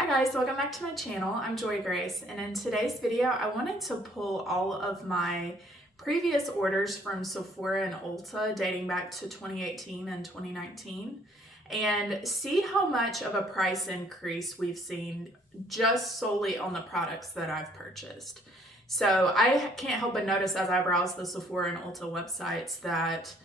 Hi guys, welcome back to my channel. I'm Joy Grace, and in today's video I wanted to pull all of my previous orders from Sephora and Ulta dating back to 2018 and 2019 and see how much of a price increase we've seen just solely on the products that I've purchased. So I can't help but notice as I browse the Sephora and Ulta websites that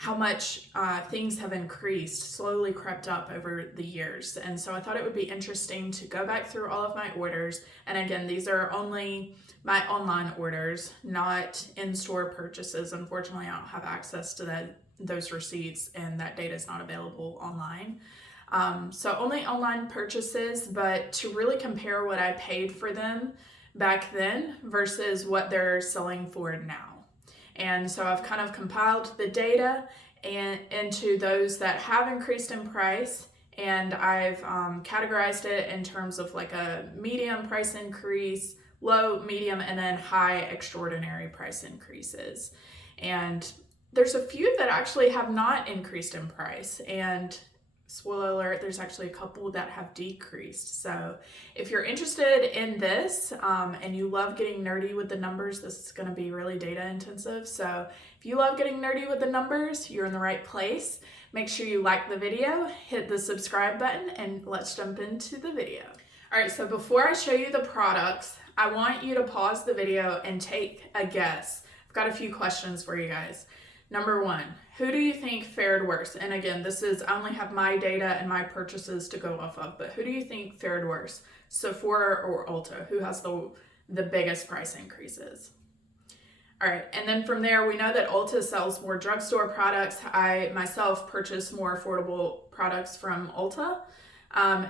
how much things have increased, slowly crept up over the years. And so I thought it would be interesting to go back through all of my orders. And again, these are only my online orders, not in-store purchases. Unfortunately, I don't have access to those receipts, and that data is not available online. So only online purchases, but to really compare what I paid for them back then versus what they're selling for now. And so I've kind of compiled the data into those that have increased in price, and I've categorized it in terms of like a medium price increase, low, medium, and then high extraordinary price increases. And there's a few that actually have not increased in price, and spoiler alert, there's actually a couple that have decreased. So if you're interested in this and you love getting nerdy with the numbers, this is going to be really data intensive. So if you love getting nerdy with the numbers, you're in the right place. Make sure you like the video, hit the subscribe button, and let's jump into the video. All right, so before I show you the products, I want you to pause the video and take a guess. I've got a few questions for you guys. Number one, who do you think fared worse? And again, I only have my data and my purchases to go off of, but who do you think fared worse? Sephora or Ulta? Who has the biggest price increases? All right, and then from there, we know that Ulta sells more drugstore products. I myself purchase more affordable products from Ulta.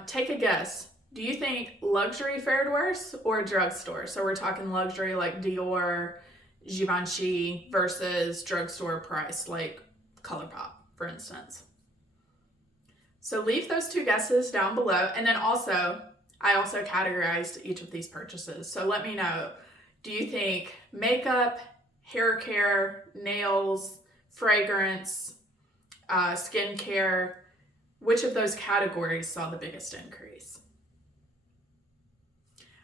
Take a guess. Do you think luxury fared worse or drugstore? So we're talking luxury like Dior, Givenchy versus drugstore price like ColourPop, for instance. So leave those two guesses down below. And then I also categorized each of these purchases. So let me know, do you think makeup, hair care, nails, fragrance, skincare, which of those categories saw the biggest increase?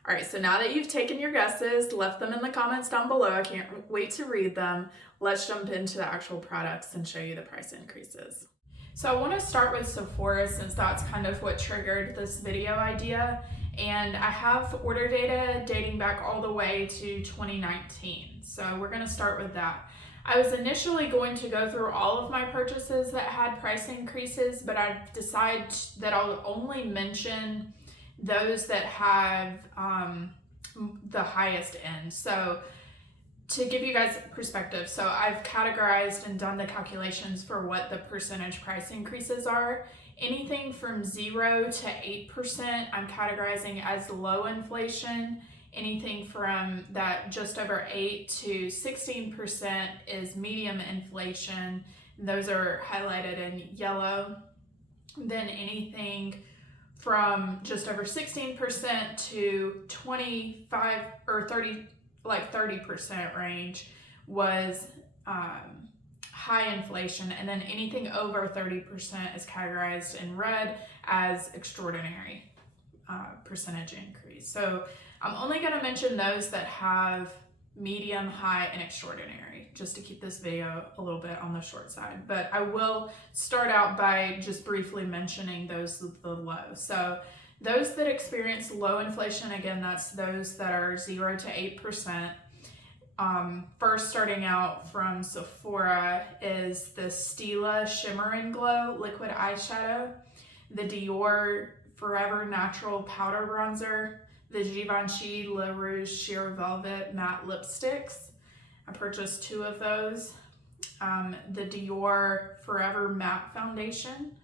All right, so now that you've taken your guesses, left them in the comments down below, I can't wait to read them. Let's jump into the actual products and show you the price increases. So I want to start with Sephora since that's kind of what triggered this video idea. And I have order data dating back all the way to 2019. So we're going to start with that. I was initially going to go through all of my purchases that had price increases, but I decided that I'll only mention those that have the highest end. So to give you guys perspective, so I've categorized and done the calculations for what the percentage price increases are. Anything from 0 to 8% I'm categorizing as low inflation. Anything from that just over 8 to 16% is medium inflation. Those are highlighted in yellow. Then anything from just over 16% to 25 or 30, like 30% range was high inflation. And then anything over 30% is categorized in red as extraordinary percentage increase. So I'm only going to mention those that have medium, high, and extraordinary, just to keep this video a little bit on the short side. But I will start out by just briefly mentioning those with the low. So those that experience low inflation, again, that's those that are 0 to 8%. First, starting out from Sephora is the Stila Shimmer and Glow Liquid Eyeshadow, the Dior Forever Natural Powder Bronzer, the Givenchy Le Rouge Sheer Velvet Matte Lipsticks. I purchased 2 of those. The Dior Forever Matte Foundation,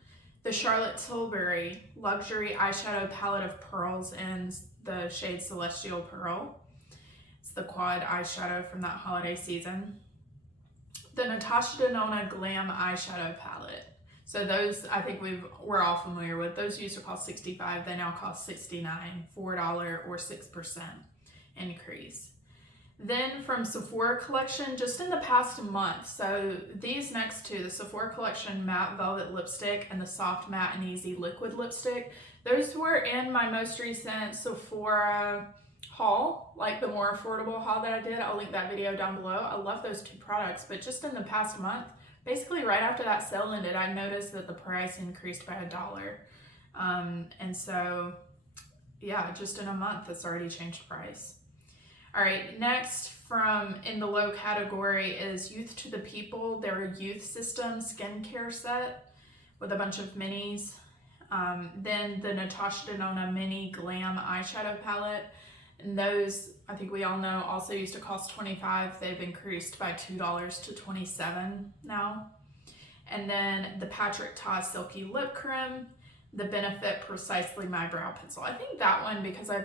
the Charlotte Tilbury Luxury Eyeshadow Palette of Pearls in the shade Celestial Pearl. It's the quad eyeshadow from that holiday season. The Natasha Denona Glam Eyeshadow Palette. So those, I think we're all familiar with. Those used to cost $65, they now cost $69, $4 or 6% increase. Then from Sephora collection, just in the past month, so these next two, the Sephora collection Matte Velvet Lipstick and the Soft Matte and Easy Liquid Lipstick, Those were in my most recent Sephora haul, like the more affordable haul that I did. I'll link that video down below. I love those two products, but just in the past month, basically right after that sale ended, I noticed that the price increased by $1. And so, yeah, just in a month, it's already changed price. All right, next from in the low category is Youth to the People. Their youth system skincare set with a bunch of minis. Then the Natasha Denona mini glam eyeshadow palette. And those, I think we all know, also used to cost $25. They've increased by $2 to $27 now. And then the Patrick Ta Silky Lip Cream, the Benefit Precisely My Brow Pencil. I think that one, because I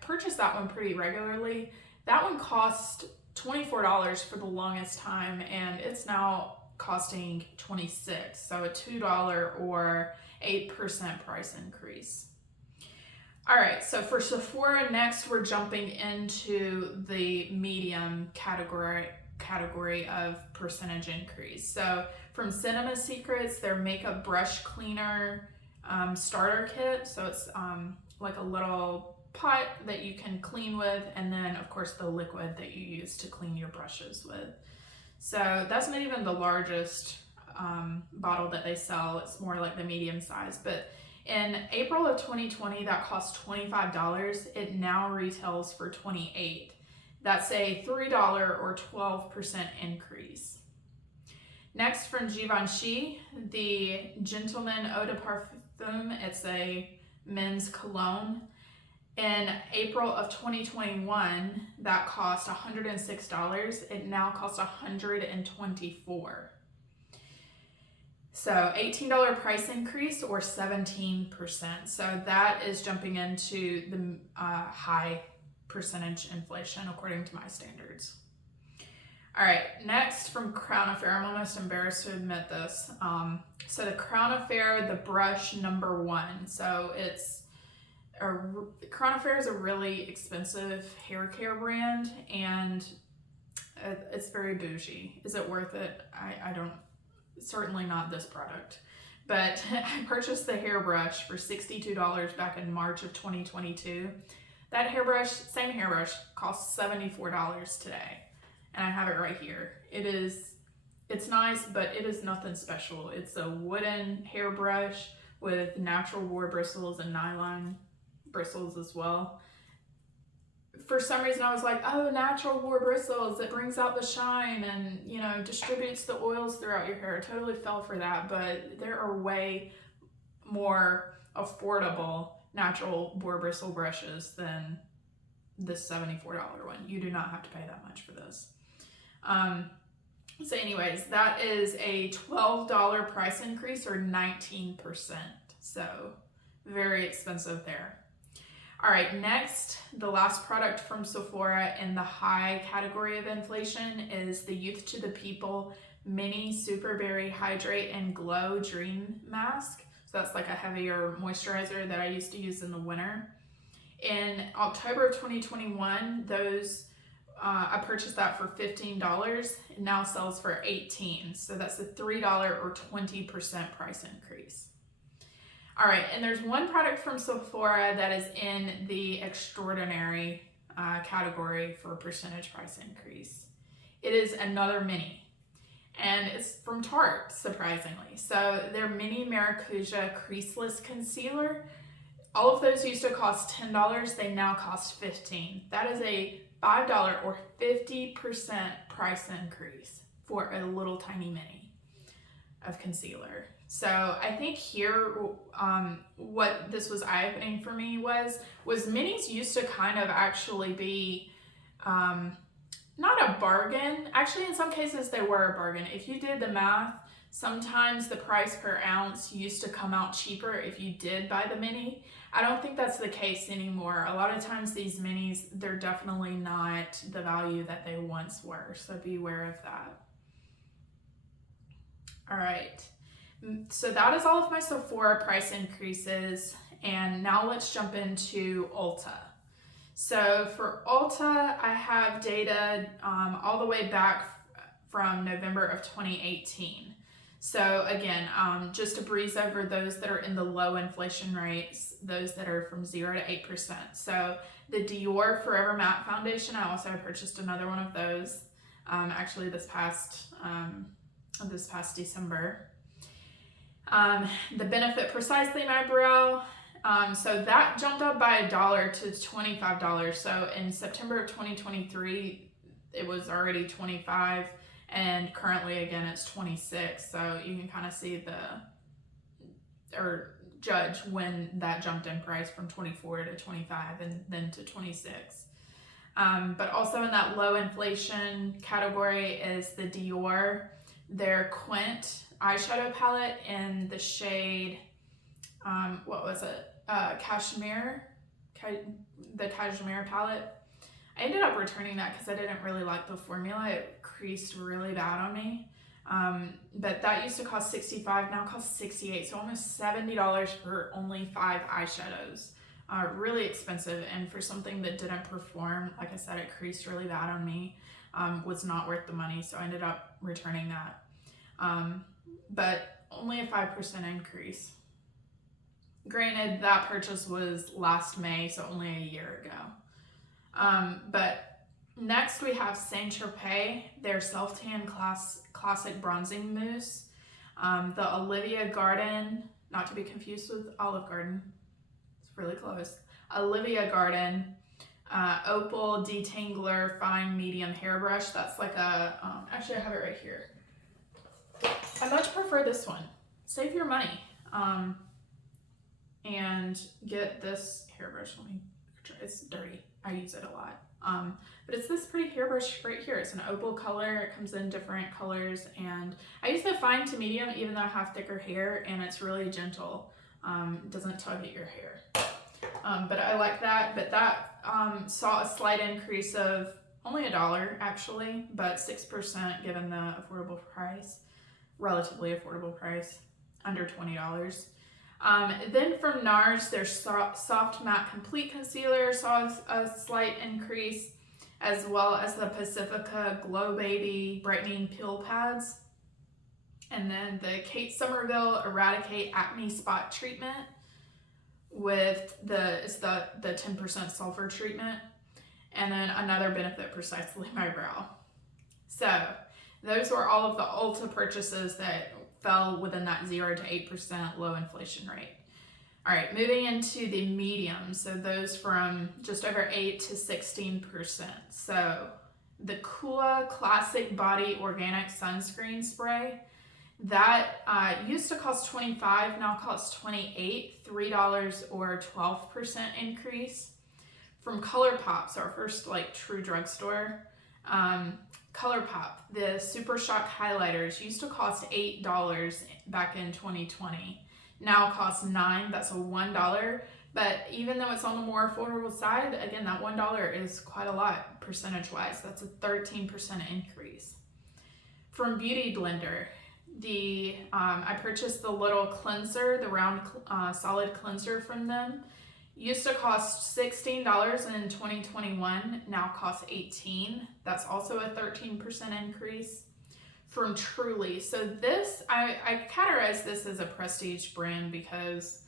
purchased that one pretty regularly. That one cost $24 for the longest time, and it's now costing $26. So a $2 or 8% price increase. All right, so for Sephora, next we're jumping into the medium category of percentage increase. So from Cinema Secrets, their makeup brush cleaner starter kit. So it's like a little pot that you can clean with, and then of course the liquid that you use to clean your brushes with. So that's not even the largest bottle that they sell. It's more like the medium size. But in April of 2020, that cost $25. It now retails for $28. That's a $3 or 12% increase. Next, from Givenchy, the Gentleman Eau de Parfum. It's a men's cologne. In April of 2021, that cost $106. It now costs $124. So $18 price increase or 17%. So that is jumping into the high percentage inflation according to my standards. All right, next from Crown Affair. I'm almost embarrassed to admit this. So the Crown Affair, the brush number 1. So Crown Affair is a really expensive hair care brand, and it's very bougie. Is it worth it? I don't, certainly not this product. But I purchased the hairbrush for $62 back in March of 2022. That hairbrush, same hairbrush, costs $74 today. And I have it right here. It's nice, but it is nothing special. It's a wooden hairbrush with natural boar bristles and nylon bristles as well. For some reason I was like, oh, natural boar bristles, it brings out the shine and, you know, distributes the oils throughout your hair. I totally fell for that, but there are way more affordable natural boar bristle brushes than this $74 one. You do not have to pay that much for this. So anyways, that is a $12 price increase or 19%. So very expensive there. All right, next, the last product from Sephora in the high category of inflation is the Youth to the People Mini Super Berry Hydrate and Glow Dream Mask. So that's like a heavier moisturizer that I used to use in the winter. In October of 2021, I purchased that for $15. It now sells for $18. So that's a $3 or 20% price increase. All right, and there's one product from Sephora that is in the extraordinary category for percentage price increase. It is another mini, and it's from Tarte, surprisingly. So their mini Maracuja creaseless concealer, all of those used to cost $10. They now cost $15. That is a $5 or 50% price increase for a little tiny mini of concealer. So I think here, what this was eye-opening for me was minis used to kind of actually be not a bargain. Actually, in some cases they were a bargain. If you did the math, sometimes the price per ounce used to come out cheaper if you did buy the mini. I don't think that's the case anymore. A lot of times these minis, they're definitely not the value that they once were. So be aware of that. All right. So that is all of my Sephora price increases, and now let's jump into Ulta. So for Ulta, I have data all the way back from November of 2018. So again, just to breeze over those that are in the low inflation rates, those that are from 0 to 8%. So the Dior Forever Matte Foundation, I also purchased another one of those, actually this past December. The Benefit Precisely My Brow, so that jumped up by $1 to $25. So in September of 2023, it was already $25, and currently again it's $26. So you can kind of see or judge when that jumped in price from $24 to $25 and then to $26. But also in that low inflation category is the Dior, their Quint eyeshadow palette in the shade, what was it? Cashmere, the Cashmere palette. I ended up returning that because I didn't really like the formula. It creased really bad on me. But that used to cost $65, now costs $68, so almost $70 for only 5 eyeshadows. Really expensive, and for something that didn't perform, like I said, it creased really bad on me, was not worth the money, so I ended up returning that. But only a 5% increase. Granted, that purchase was last May, so only a year ago. But next we have Saint Tropez, their self-tan classic bronzing mousse. The Olivia Garden, not to be confused with Olive Garden, it's really close. Olivia Garden Opal Detangler Fine Medium Hairbrush. That's like a, actually I have it right here. I much prefer this one. Save your money. And get this hairbrush. Let me try. It's dirty. I use it a lot. But it's this pretty hairbrush right here. It's an opal color. It comes in different colors, and I use the fine to medium even though I have thicker hair, and it's really gentle. It doesn't tug at your hair. But I like that. But that saw a slight increase of only $1 actually, but 6% given the affordable price, relatively affordable price, under $20. Then from NARS, their Soft Matte Complete Concealer saw a slight increase, as well as the Pacifica Glow Baby Brightening Peel Pads. And then the Kate Somerville Eradicate Acne Spot Treatment with the 10% sulfur treatment. And then another Benefit Precisely My Brow. So those were all of the Ulta purchases that fell within that 0 to 8% low inflation rate. All right, moving into the medium, so those from just over 8 to 16%. So the Kua Classic Body Organic Sunscreen Spray, that used to cost $25, now costs $28, $3 or 12% increase. From ColourPop, so our first like true drugstore, ColourPop, the Super Shock highlighters used to cost $8 back in 2020. Now costs $9, that's a $1. But even though it's on the more affordable side, again, that $1 is quite a lot percentage-wise. That's a 13% increase. From Beauty Blender, I purchased the little cleanser, the round solid cleanser from them. Used to cost $16 in 2021, now costs $18. That's also a 13% increase. From Truly, so this, I categorize this as a prestige brand because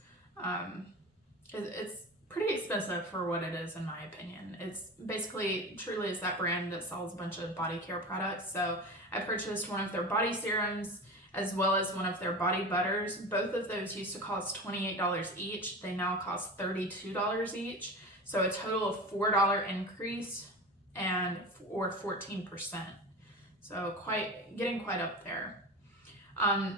it's pretty expensive for what it is, in my opinion. It's basically, Truly is that brand that sells a bunch of body care products. So I purchased one of their body serums as well as one of their body butters. Both of those used to cost $28 each. They now cost $32 each. So a total of $4 increase or 14%. So getting quite up there.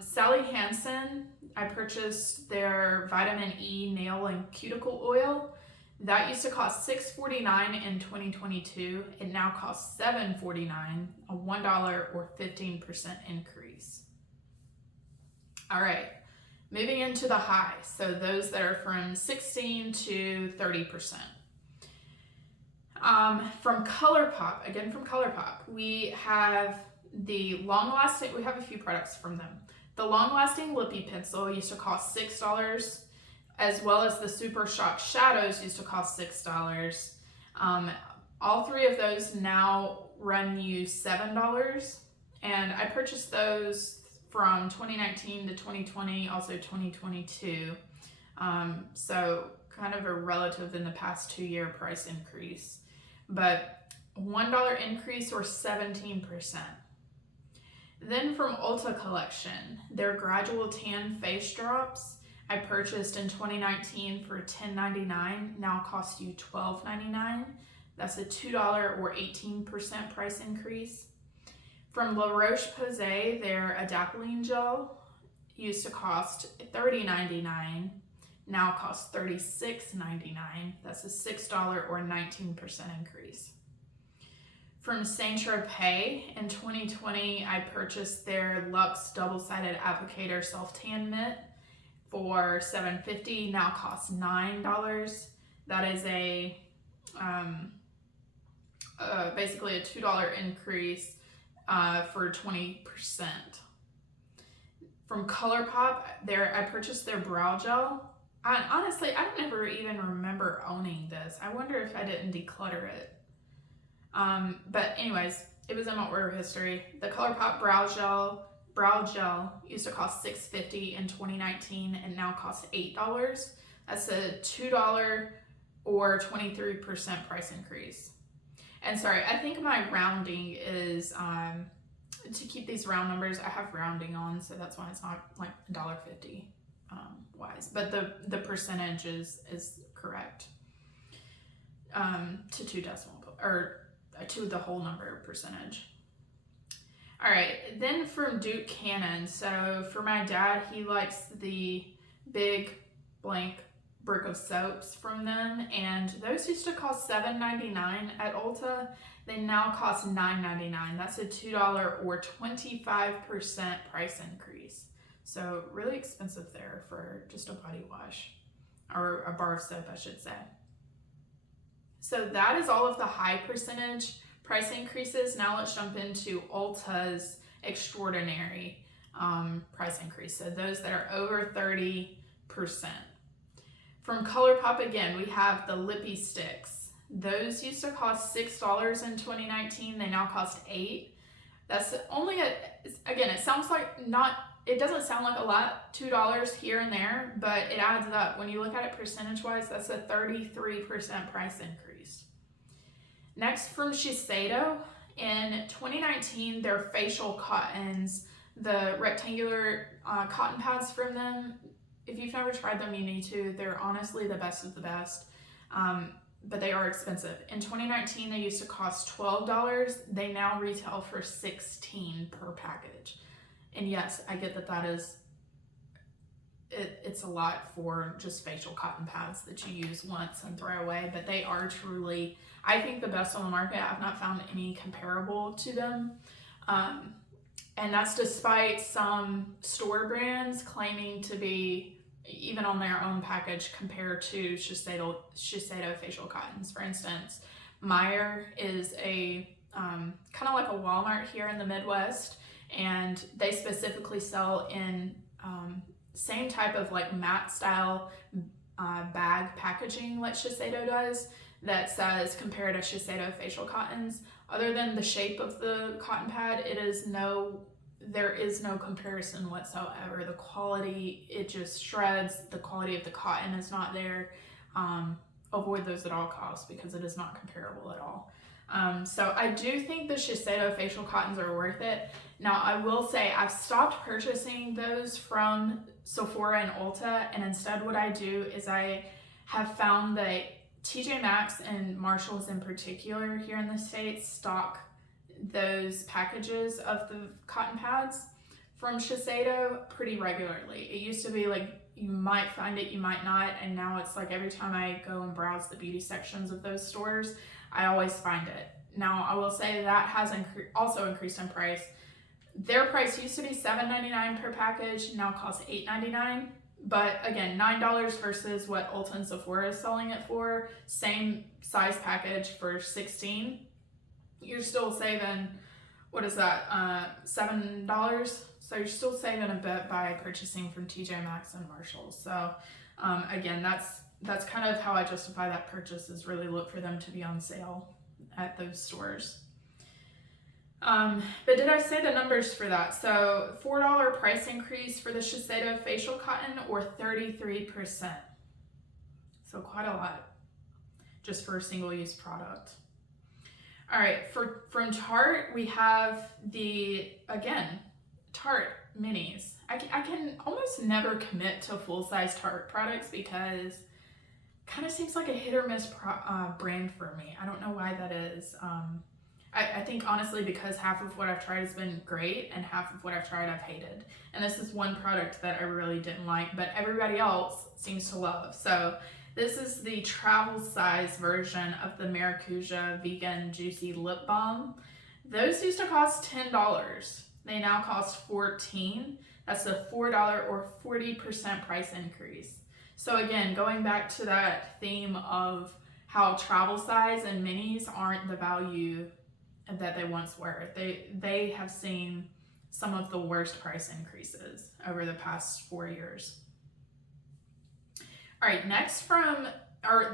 Sally Hansen, I purchased their Vitamin E Nail and Cuticle Oil. That used to cost $6.49 in 2022. It now costs $7.49, a $1 or 15% increase. All right, moving into the high. So those that are from 16 to 30%. From ColourPop, again from ColourPop, we have we have a few products from them. The long-lasting lippy pencil used to cost $6, as well as the Super Shock shadows used to cost $6. All three of those now run you $7, and I purchased those from 2019 to 2020, also 2022. So kind of a relative in the past 2-year price increase, but $1 increase or 17%. Then from Ulta Collection, their Gradual Tan Face Drops I purchased in 2019 for $10.99, now cost you $12.99. That's a $2 or 18% price increase. From La Roche-Posay, their Adapalene Gel used to cost $30.99, now costs $36.99. That's a $6 or 19% increase. From Saint Tropez, in 2020, I purchased their Luxe Double-Sided Applicator Self-Tan Mitt for $7.50, now costs $9. That is basically a $2 increase for 20%. From ColourPop, I purchased their brow gel. Honestly, I don't ever even remember owning this. I wonder if I didn't declutter it. But anyways, it was in my order history. The ColourPop brow gel used to cost $6.50 in 2019 and now costs $8. That's a $2 or 23% price increase. And sorry, I think my rounding is, to keep these round numbers, I have rounding on, so that's why it's not like $1.50 wise. But the percentage is correct to 2 decimal, or to the whole number percentage. All right, then from Duke Cannon. So for my dad, he likes the big blank brick of soaps from them, and those used to cost $7.99 at Ulta. They now cost $9.99. That's a $2 or 25% price increase. So really expensive there for just a body wash, or a bar of soap, I should say. So that is all of the high percentage price increases. Now let's jump into Ulta's extraordinary price increase. So those that are over 30%. From ColourPop, again, we have the Lippy Sticks. Those used to cost $6 in 2019. They now cost $8. That's only again, it sounds like it doesn't sound like a lot, $2 here and there, but it adds up. When you look at it percentage-wise, that's a 33% price increase. Next, from Shiseido, in 2019, their facial cottons, the rectangular cotton pads from them, if you've never tried them, you need to. They're honestly the best of the best, but they are expensive. In 2019, they used to cost $12. They now retail for $16 per package. And yes, I get that is, it's a lot for just facial cotton pads that you use once and throw away, but they are truly, I think, the best on the market. I've not found any comparable to them. And that's despite some store brands claiming to be, even on their own package, compared to Shiseido facial cottons. For instance, Meyer is a kind of like a Walmart here in the Midwest, and they specifically sell in same type of like matte style bag packaging like Shiseido does, that says compare to Shiseido facial cottons. Other than the shape of the cotton pad, there is no comparison whatsoever. The quality, it just shreds. The quality of the cotton is not there. Avoid those at all costs because it is not comparable at all. So I do think the Shiseido facial cottons are worth it. Now I will say I've stopped purchasing those from Sephora and Ulta, and instead what I do is I have found that TJ Maxx and Marshalls in particular here in the States stock those packages of the cotton pads from Shiseido pretty regularly. It used to be like you might find it, you might not, and now it's like every time I go and browse the beauty sections of those stores, I always find it. Now I will say that has also increased in price. Their price used to be $7.99 per package, now costs $8.99. But again, $9 versus what Ulta and Sephora is selling it for, same size package for $16. You're still saving, what is that, $7? So you're still saving a bit by purchasing from TJ Maxx and Marshalls. So again, that's kind of how I justify that purchase, is really look for them to be on sale at those stores. But did I say the numbers for that? So $4 price increase for the Shiseido facial cotton, or 33%. So quite a lot just for a single-use product. All right, from Tarte, we have the, again, Tarte minis. I can almost never commit to full-size Tarte products because it kind of seems like a hit or miss brand for me. I don't know why that is. I think honestly because half of what I've tried has been great and half of what I've tried I've hated. And this is one product that I really didn't like, but everybody else seems to love. So this is the travel size version of the Maracuja Vegan Juicy Lip Balm. Those used to cost $10. They now cost $14. That's a $4 or 40% price increase. So again, going back to that theme of how travel size and minis aren't the value that they once were. They have seen some of the worst price increases over the past 4 years. All right, next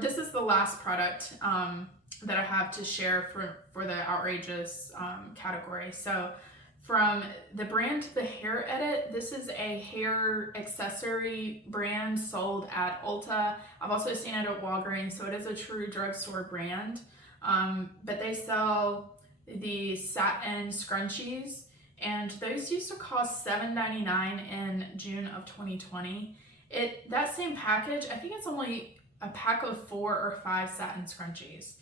this is the last product that I have to share for the outrageous category. So from the brand The Hair Edit, this is a hair accessory brand sold at Ulta. I've also seen it at Walgreens, so it is a true drugstore brand. But they sell the satin scrunchies, and those used to cost $7.99 in June of 2020. That same package, I think it's only a pack of 4 or 5 satin scrunchies.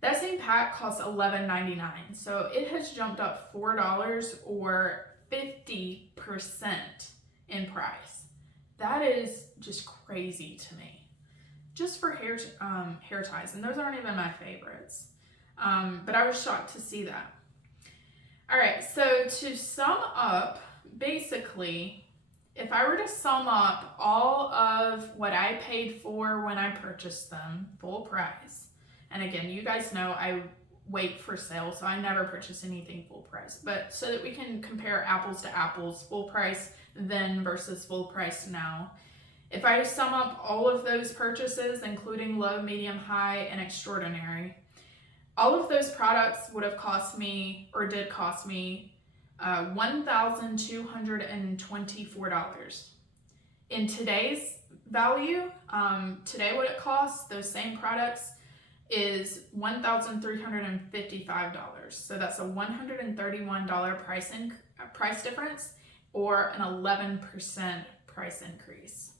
That same pack costs $11.99, so it has jumped up $4 or 50% in price. That is just crazy to me. Just for hair ties, and those aren't even my favorites. But I was shocked to see that. All right, so to sum up, basically, if I were to sum up all of what I paid for when I purchased them, full price, and again, you guys know I wait for sale, so I never purchase anything full price, but so that we can compare apples to apples, full price then versus full price now. If I sum up all of those purchases, including low, medium, high, and extraordinary, all of those products would have cost me, or did cost me, $1,224. In today's value, today what it costs, those same products, is $1,355. So that's a $131 price difference, or an 11% price increase.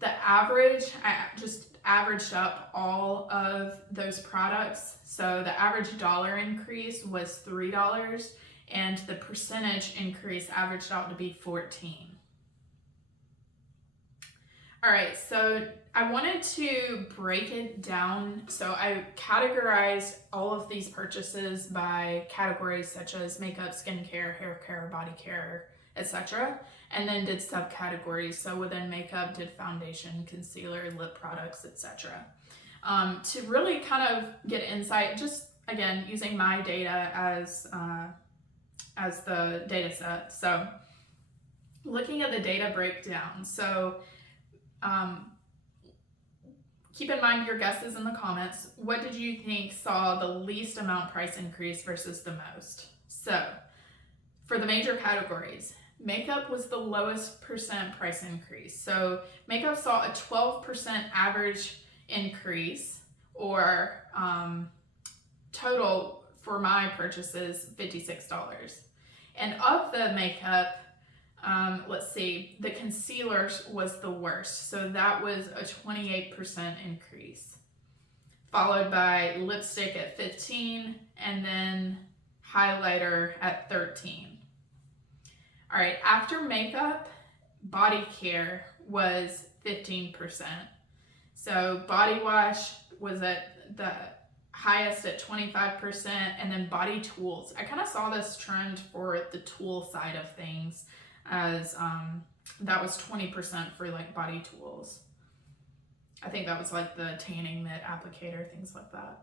The average, I just averaged up all of those products. So the average dollar increase was $3, and the percentage increase averaged out to be 14. All right, so I wanted to break it down. So I categorized all of these purchases by categories such as makeup, skincare, hair care, body care, etc. And then did subcategories. So within makeup, did foundation, concealer, lip products, etc. To really kind of get insight, just again, using my data as the data set. So looking at the data breakdown. So keep in mind your guesses in the comments. What did you think saw the least amount price increase versus the most? So for the major categories, makeup was the lowest percent price increase. So makeup saw a 12% average increase, or total for my purchases, $56. And of the makeup, let's see, the concealer was the worst. So that was a 28% increase, followed by lipstick at 15, and then highlighter at 13. All right, after makeup, body care was 15%. So body wash was at the highest at 25%, and then body tools. I kind of saw this trend for the tool side of things, as that was 20% for like body tools. I think that was like the tanning mitt applicator, things like that.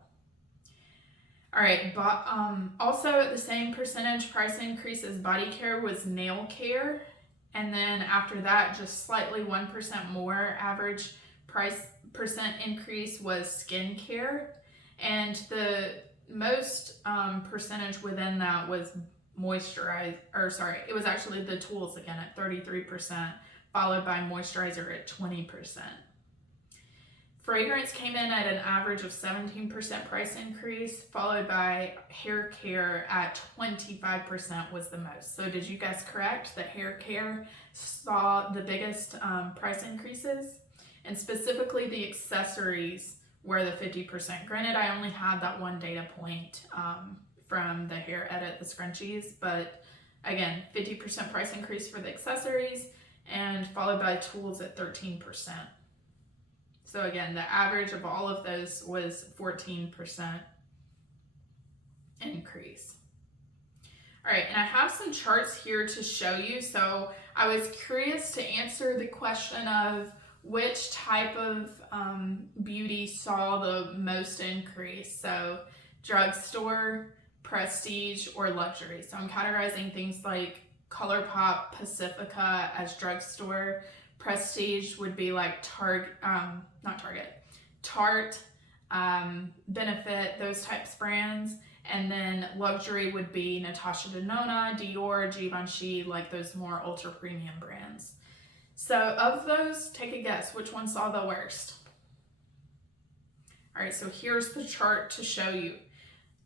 All right, but also the same percentage price increase as body care was nail care. And then after that, just slightly 1% more average price percent increase was skin care. And the most percentage within that was moisturize, or sorry, it was actually the tools again at 33%, followed by moisturizer at 20%. Fragrance came in at an average of 17% price increase, followed by hair care at 25% was the most. So did you guess correct that hair care saw the biggest price increases? And specifically the accessories were the 50%. Granted, I only had that one data point from the hair edit, the scrunchies, but again, 50% price increase for the accessories and followed by tools at 13%. So again, the average of all of those was 14% increase. All right, and I have some charts here to show you. So I was curious to answer the question of which type of beauty saw the most increase. So drugstore, prestige, or luxury. So I'm categorizing things like ColourPop, Pacifica as drugstore. Prestige would be like Tarte, Benefit, those types of brands. And then luxury would be Natasha Denona, Dior, Givenchy, like those more ultra premium brands. So of those, take a guess, which one saw the worst? All right, so here's the chart to show you.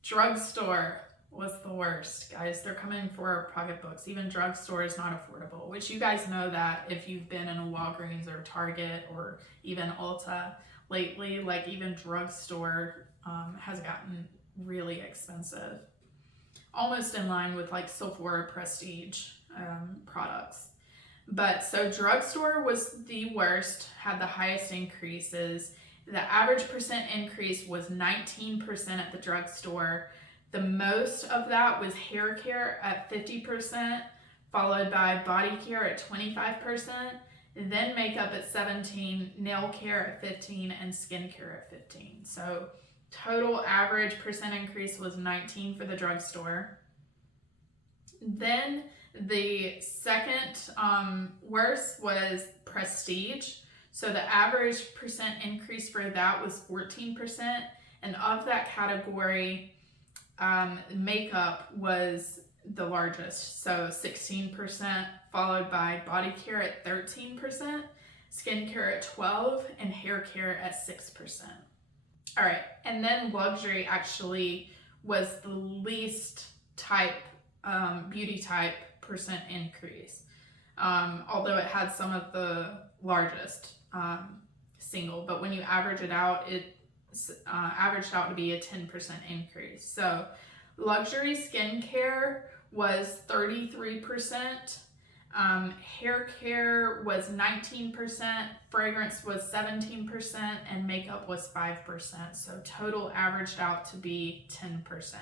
Drugstore was the worst, guys. They're coming for pocketbooks. Even drugstore is not affordable, which you guys know that if you've been in a Walgreens or Target or even Ulta lately, like even drugstore has gotten really expensive. Almost in line with like Sephora prestige products. But so drugstore was the worst, had the highest increases. The average percent increase was 19% at the drugstore. The most of that was hair care at 50%, followed by body care at 25%, then makeup at 17%, nail care at 15%, and skincare at 15%. So total average percent increase was 19% for the drugstore. Then the second worst was prestige. So the average percent increase for that was 14%. And of that category, makeup was the largest. So 16%, followed by body care at 13%, skincare at 12%, and hair care at 6%. All right, and then luxury actually was the least beauty type percent increase, although it had some of the largest single, but when you average it out, it averaged out to be a 10% increase. So luxury skincare was 33%, hair care was 19%, fragrance was 17%, and makeup was 5%. So total averaged out to be 10%.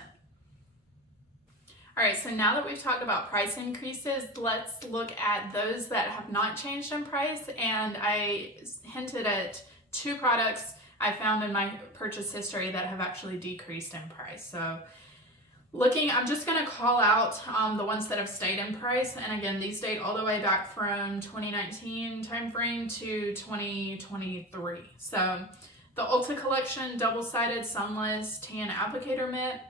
All right, so now that we've talked about price increases, let's look at those that have not changed in price. And I hinted at 2 products I found in my purchase history that have actually decreased in price. So I'm just gonna call out the ones that have stayed in price. And again, these date all the way back from 2019 timeframe to 2023. So the Ulta Collection Double-Sided Sunless Tan Applicator Mitt,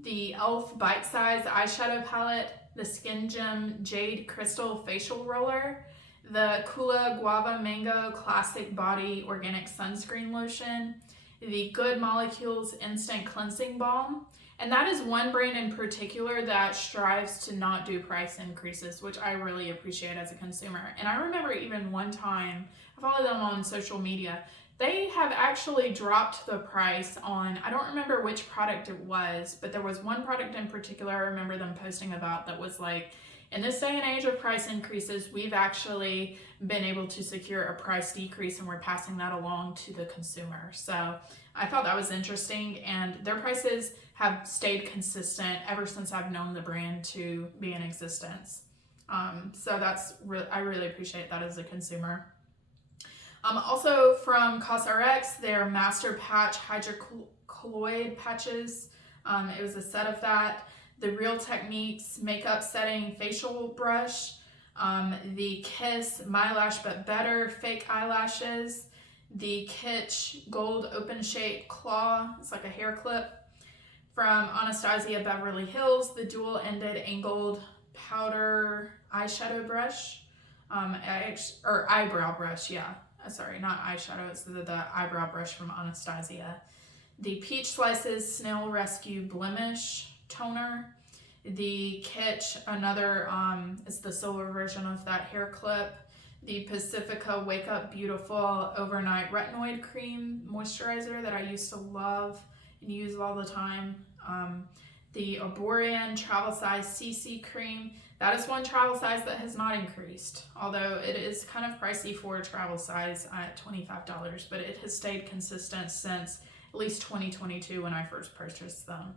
the e.l.f. Bite Size Eyeshadow Palette, the Skin Gem Jade Crystal Facial Roller, the Kula Guava Mango Classic Body Organic Sunscreen Lotion, the Good Molecules Instant Cleansing Balm. And that is one brand in particular that strives to not do price increases, which I really appreciate as a consumer. And I remember even one time, I followed them on social media, they have actually dropped the price on, I don't remember which product it was, but there was one product in particular I remember them posting about that was like, in this day and age of price increases, we've actually been able to secure a price decrease and we're passing that along to the consumer. So I thought that was interesting, and their prices have stayed consistent ever since I've known the brand to be in existence. So I really appreciate that as a consumer. Also from CosRx, their Master Patch Hydrocolloid patches. It was a set of that. The Real Techniques Makeup Setting Facial Brush. The Kiss My Lash But Better Fake Eyelashes. The Kitsch Gold Open Shape Claw. It's like a hair clip. From Anastasia Beverly Hills, the dual-ended angled powder eyeshadow brush, or eyebrow brush, yeah. Sorry, not eyeshadow, it's the eyebrow brush from Anastasia. The Peach Slices Snail Rescue Blemish Toner. The Kitsch, another, is the silver version of that hair clip. The Pacifica Wake Up Beautiful Overnight Retinoid Cream Moisturizer that I used to love and use all the time. The Arborian Travel Size CC Cream. That is one travel size that has not increased, although it is kind of pricey for a travel size at $25, but it has stayed consistent since at least 2022 when I first purchased them.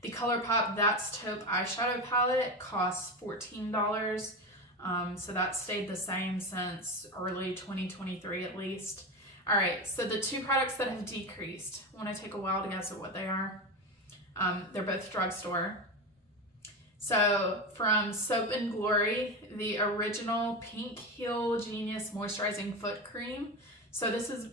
The ColourPop That's Taupe eyeshadow palette costs $14, so that stayed the same since early 2023 at least. All right, so the two products that have decreased, want to take a while to guess at what they are? They're both drugstore. So from Soap and Glory, the original Pink Heel Genius Moisturizing Foot Cream. So this is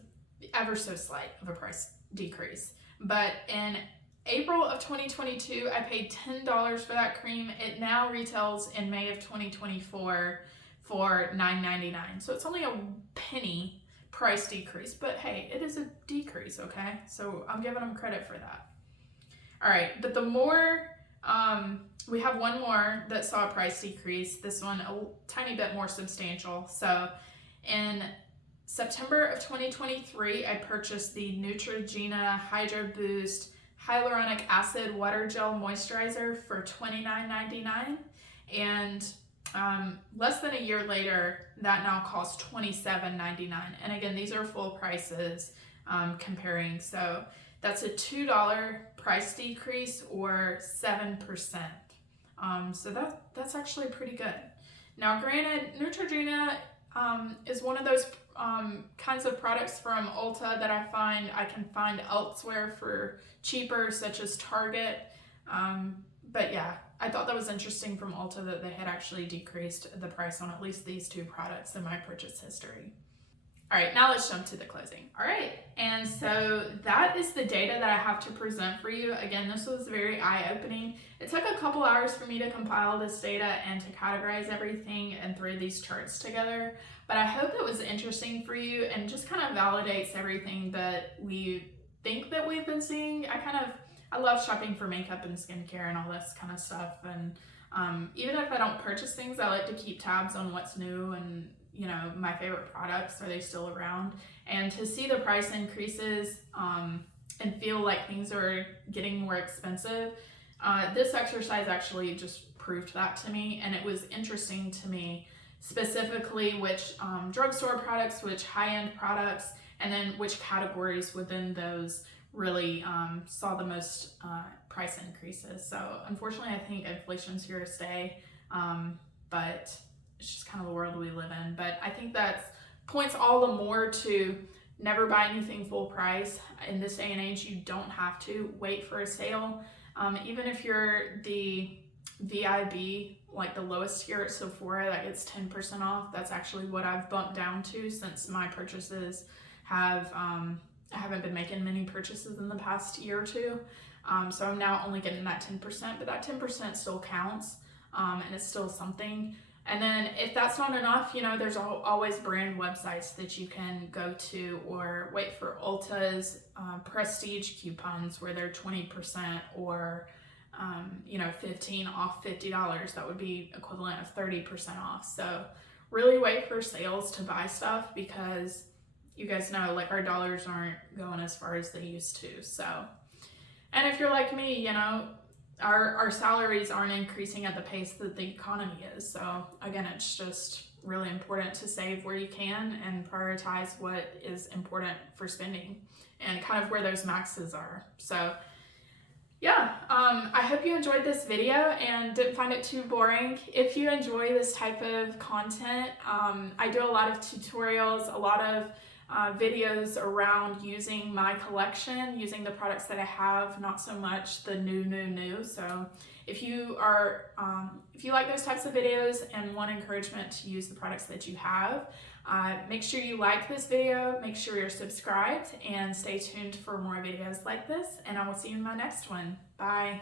ever so slight of a price decrease. But in April of 2022, I paid $10 for that cream. It now retails in May of 2024 for $9.99. So it's only a penny price decrease, but hey, it is a decrease, okay? So I'm giving them credit for that. All right, but the more, we have one more that saw a price decrease, this one a tiny bit more substantial. So in September of 2023, I purchased the Neutrogena Hydro Boost Hyaluronic Acid Water Gel Moisturizer for $29.99, and less than a year later, that now costs $27.99. And again, these are full prices comparing, so that's a $2 price decrease or 7%. So that's actually pretty good. Now, granted, Neutrogena is one of those kinds of products from Ulta that I can find elsewhere for cheaper, such as Target. But yeah, I thought that was interesting from Ulta that they had actually decreased the price on at least these two products in my purchase history. All right, now let's jump to the closing. All right, and so that is the data that I have to present for you. Again, this was very eye-opening. It took a couple hours for me to compile this data and to categorize everything and throw these charts together, but I hope it was interesting for you and just kind of validates everything that we think that we've been seeing. I love shopping for makeup and skincare and all this kind of stuff, and even if I don't purchase things, I like to keep tabs on what's new and my favorite products, are they still around? And to see the price increases and feel like things are getting more expensive, this exercise actually just proved that to me, and it was interesting to me specifically which drugstore products, which high-end products, and then which categories within those really saw the most price increases. So unfortunately, I think inflation's here to stay, but it's just kind of the world we live in. But I think that points all the more to never buy anything full price. In this day and age, you don't have to wait for a sale. Even if you're the VIB, like the lowest tier at Sephora, that gets 10% off. That's actually what I've bumped down to since my purchases have, I haven't been making many purchases in the past year or two. So I'm now only getting that 10%, but that 10% still counts, and it's still something. And then if that's not enough, there's always brand websites that you can go to, or wait for Ulta's prestige coupons where they're 20% or 15 off $50. That would be equivalent of 30% off. So really wait for sales to buy stuff, because you guys know, like, our dollars aren't going as far as they used to. So, and if you're like me, our salaries aren't increasing at the pace that the economy is. So again, it's just really important to save where you can and prioritize what is important for spending and kind of where those maxes are. So yeah, I hope you enjoyed this video and didn't find it too boring. If you enjoy this type of content, I do a lot of tutorials, a lot of videos around using my collection, using the products that I have, not so much the new. So if you like those types of videos and want encouragement to use the products that you have, make sure you like this video, make sure you're subscribed, and stay tuned for more videos like this, and I will see you in my next one. Bye.